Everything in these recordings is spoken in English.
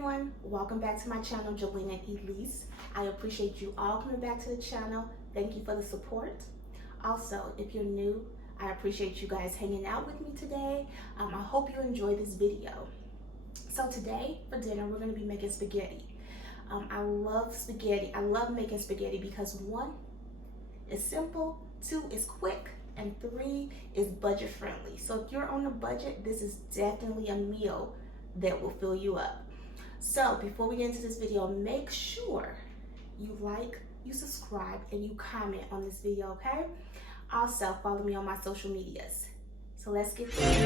everyone, welcome back to my channel, Jolene and Elise. I appreciate you all coming back to the channel. Thank you for the support. Also, if you're new, I appreciate you guys hanging out with me today. I hope you enjoy this video. So today for dinner, we're going to be making spaghetti. I love spaghetti. I love making spaghetti because 1, it's simple, 2, it's quick, and 3, is budget friendly. So if you're on a budget, this is definitely a meal that will fill you up. So before we get into this video, make sure you like, you subscribe, and you comment on this video, okay? Also, follow me on my social medias. So let's get to it.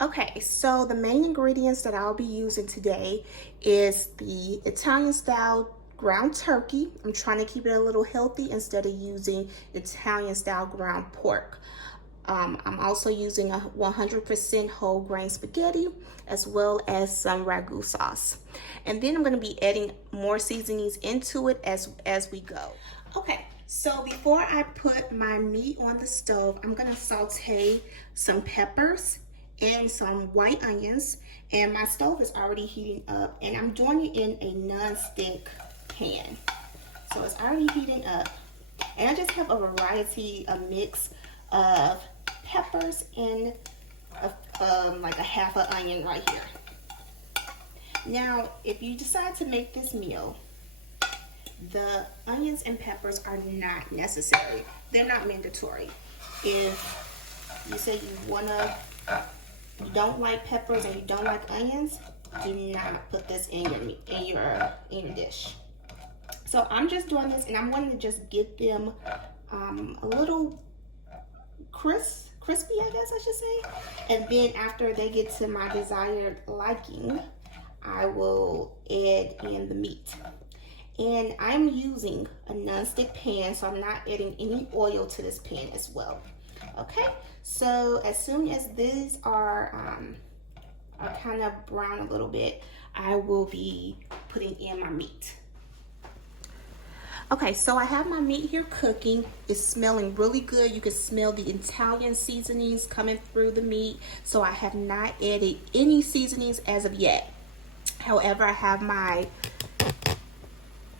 Okay, so the main ingredients that I'll be using today is the Italian style ground turkey. I'm trying to keep it a little healthy instead of using Italian style ground pork. I'm also using a 100% whole grain spaghetti as well as some Ragu sauce. And then I'm going to be adding more seasonings into it as we go. Okay, so before I put my meat on the stove, I'm going to saute some peppers and some white onions. And my stove is already heating up, and I'm doing it in a non-stick pan. So it's already heating up, and I just have a variety, a mix of peppers and like a half an onion right here. Now, if you decide to make this meal, the onions and peppers are not necessary. They're not mandatory. If you say you don't like peppers and you don't like onions, do not put this in your dish. So I'm just doing this, and I'm wanting to just get them a little crispy, I guess I should say. And then after they get to my desired liking, I will add in the meat. And I'm using a non-stick pan, so I'm not adding any oil to this pan as well. Okay, so as soon as these are kind of brown a little bit, I will be putting in my meat. Okay, so I have my meat here cooking. It's smelling really good. You can smell the Italian seasonings coming through the meat. So I have not added any seasonings as of yet. However, I have my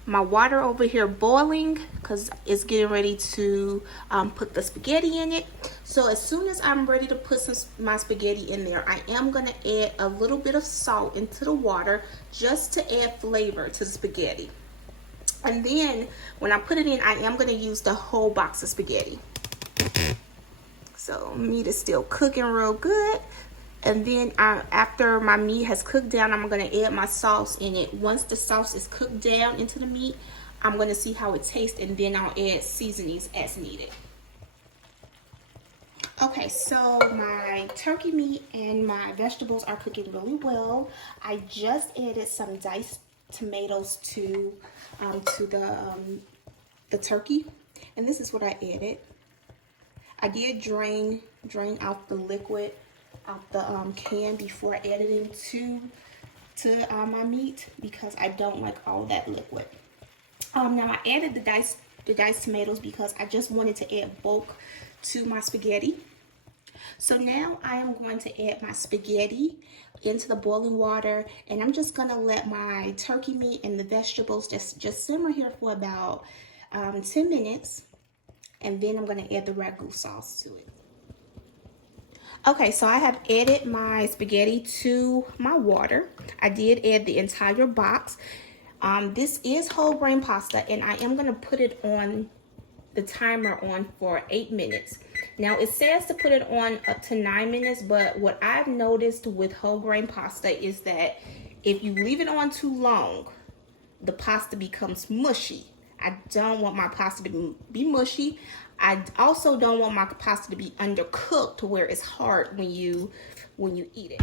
water over here boiling because it's getting ready to put the spaghetti in it. So as soon as I'm ready to put my spaghetti in there, I am going to add a little bit of salt into the water just to add flavor to the spaghetti. And then when I put it in, I am going to use the whole box of spaghetti. So meat is still cooking real good. And then after my meat has cooked down, I'm going to add my sauce in it. Once the sauce is cooked down into the meat, I'm going to see how it tastes, and then I'll add seasonings as needed. Okay, so my turkey meat and my vegetables are cooking really well. I just added some diced tomatoes to the turkey, and this is what I added. I did drain out the liquid out the can before adding to my meat because I don't like all that liquid. Now I added the diced tomatoes because I just wanted to add bulk to my spaghetti. So now I am going to add my spaghetti into the boiling water, and I'm just gonna let my turkey meat and the vegetables just simmer here for about 10 minutes, and then I'm gonna add the Ragu sauce to it. Okay, so I have added my spaghetti to my water. I did add the entire box. This is whole grain pasta, and I am gonna put it on the timer on for 8 minutes. Now it says to put it on up to 9 minutes, but what I've noticed with whole grain pasta is that if you leave it on too long, the pasta becomes mushy. I don't want my pasta to be mushy. I also don't want my pasta to be undercooked to where it's hard when you eat it.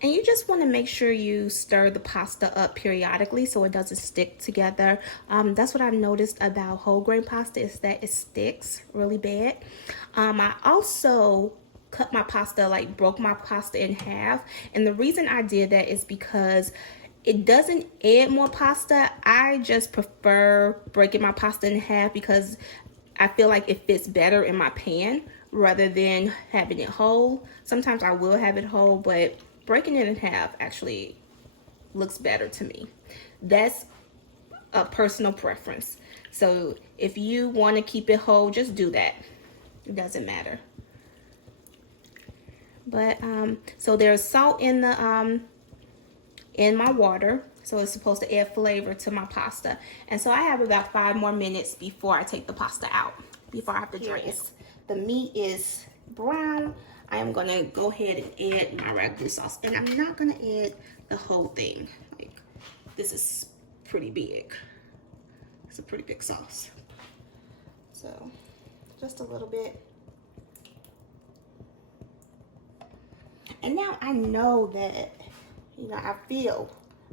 And you just want to make sure you stir the pasta up periodically so it doesn't stick together. That's what I've noticed about whole grain pasta, is that it sticks really bad. I also cut my pasta, like broke my pasta in half. And the reason I did that is because it doesn't add more pasta. I just prefer breaking my pasta in half because I feel like it fits better in my pan rather than having it whole. Sometimes I will have it whole, but breaking it in half actually looks better to me. That's a personal preference. So if you want to keep it whole, just do that. It doesn't matter. But so there's salt in the in my water, so it's supposed to add flavor to my pasta. And so I have about 5 more minutes before I take the pasta out, before I have to drain it. The meat is brown. I am gonna go ahead and add my ragu sauce, and I'm not gonna add the whole thing. Like, this is pretty big. It's a pretty big sauce. So just a little bit. And now I know that, you know,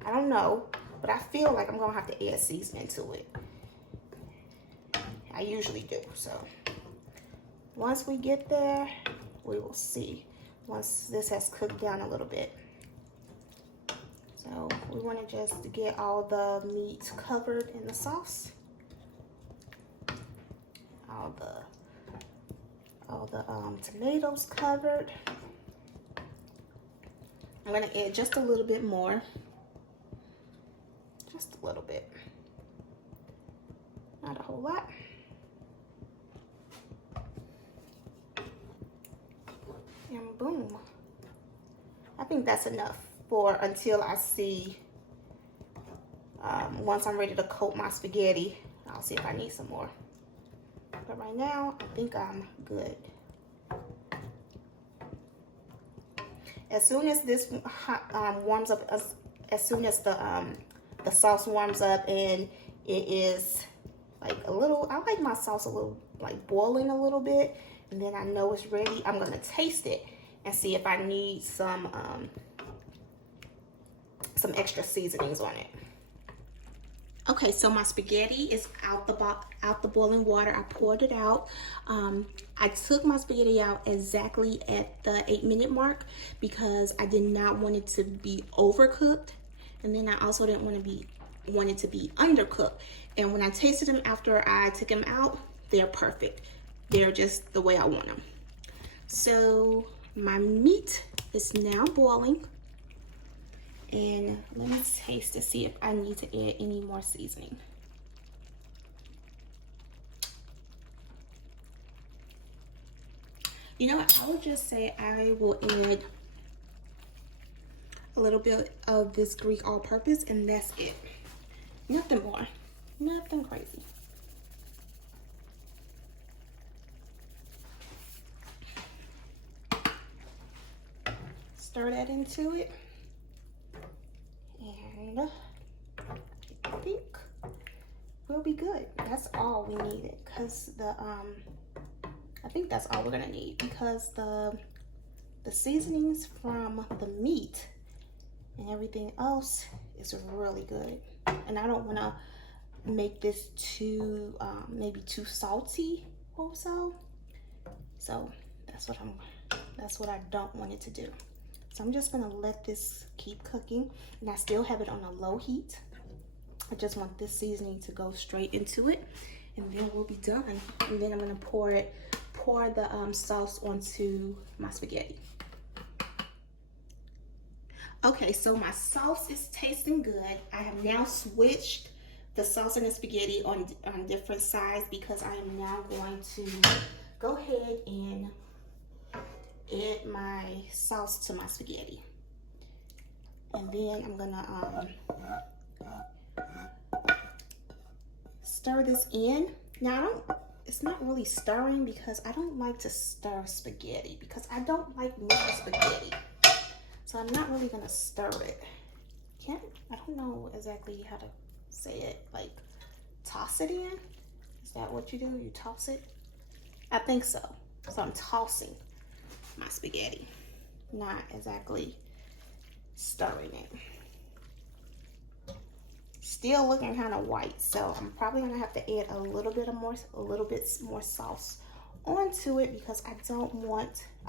I don't know, but I feel like I'm gonna have to add seasoning to it. I usually do. So once we get there, we will see. Once this has cooked down a little bit. So we want to just get all the meat covered in the sauce. All the tomatoes covered. I'm going to add just a little bit more. Just a little bit. Not a whole lot. And boom. I think that's enough for until I see, once I'm ready to coat my spaghetti, I'll see if I need some more. But right now, I think I'm good. As soon as this warms up, as soon as the sauce warms up and it is like a little, I like my sauce a little like boiling a little bit, and then I know it's ready. I'm gonna taste it and see if I need some extra seasonings on it. Okay, so my spaghetti is out the boiling water. I poured it out. I took my spaghetti out exactly at the 8-minute mark because I did not want it to be overcooked, and then I also didn't want it to be undercooked. And when I tasted them after I took them out, they're perfect. They're just the way I want them. So my meat is now boiling. And let me taste to see if I need to add any more seasoning. You know what? I would just say I will add a little bit of this Greek all-purpose, and that's it. Nothing more. Nothing crazy. Stir that into it. And I think we'll be good. That's all we needed, because I think that's all we're gonna need, because the seasonings from the meat and everything else is really good. And I don't want to make this too maybe too salty also. So that's what I don't want it to do. So I'm just gonna let this keep cooking, and I still have it on a low heat. I just want this seasoning to go straight into it, and then we'll be done. And then I'm gonna pour the sauce onto my spaghetti. Okay, so my sauce is tasting good. I have now switched the sauce and the spaghetti on different sides, because I am now going to go ahead and add my sauce to my spaghetti. And then I'm gonna stir this in. Now it's not really stirring, because I don't like to stir spaghetti, because I don't like meaty spaghetti. So I'm not really gonna stir it. I don't know exactly how to say it. Like, toss it in? Is that what you do? You toss it? I think so. So I'm tossing my spaghetti, not exactly stirring it. Still looking kind of white, so I'm probably gonna have to add a little bit more sauce onto it, because I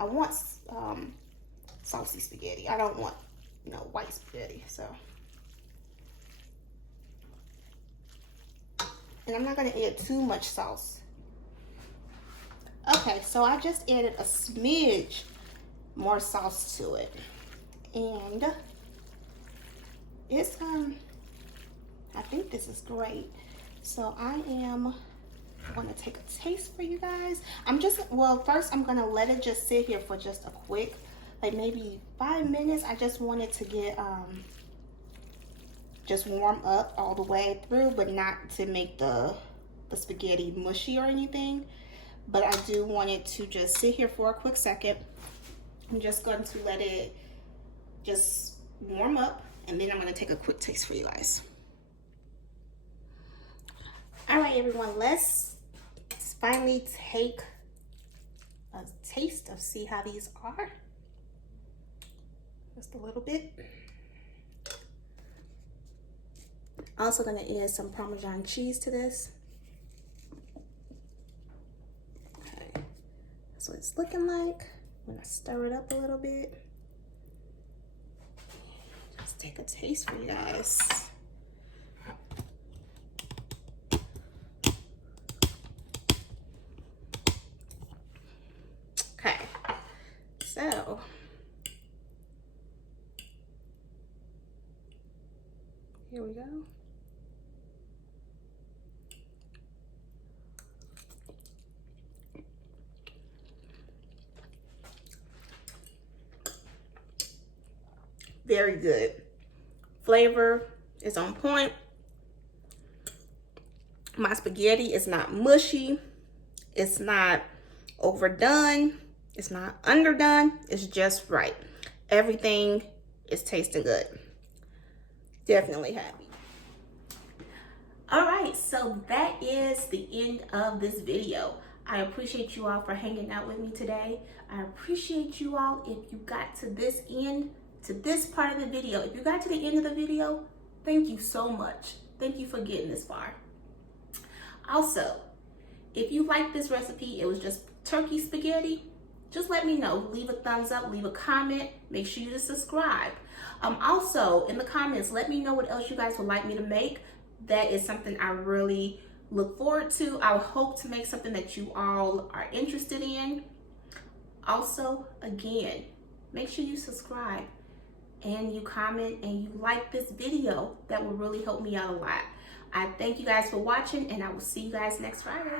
want saucy spaghetti. I don't want, white spaghetti. So, and I'm not gonna add too much sauce, Okay, so I just added a smidge more sauce to it. And it's, I think this is great. So I am going to take a taste for you guys. Well, first I'm going to let it just sit here for just a quick, like maybe 5 minutes. I just want it to get, just warm up all the way through, but not to make the spaghetti mushy or anything. But I do want it to just sit here for a quick second. I'm just going to let it just warm up, and then I'm going to take a quick taste for you guys. All right, everyone, let's finally take a taste of see how these are. Just a little bit. Also going to add some Parmesan cheese to this. Okay, that's what it's looking like. I'm going to stir it up a little bit. Just take a taste for you guys. Okay, so here we go. Very good. Flavor is on point. My spaghetti is not mushy. It's not overdone. It's not underdone. It's just right. Everything is tasting good. Definitely happy. All right, so that is the end of this video. I appreciate you all for hanging out with me today. I appreciate you all if you got to this end, to this part of the video. If you got to the end of the video, thank you so much. Thank you for getting this far. Also, if you like this recipe, it was just turkey spaghetti, just let me know. Leave a thumbs up, leave a comment, make sure you subscribe. Also, in the comments, let me know what else you guys would like me to make. That is something I really look forward to. I hope to make something that you all are interested in. Also, again, make sure you subscribe and you comment and you like this video. That will really help me out a lot. I thank you guys for watching, and I will see you guys next Friday.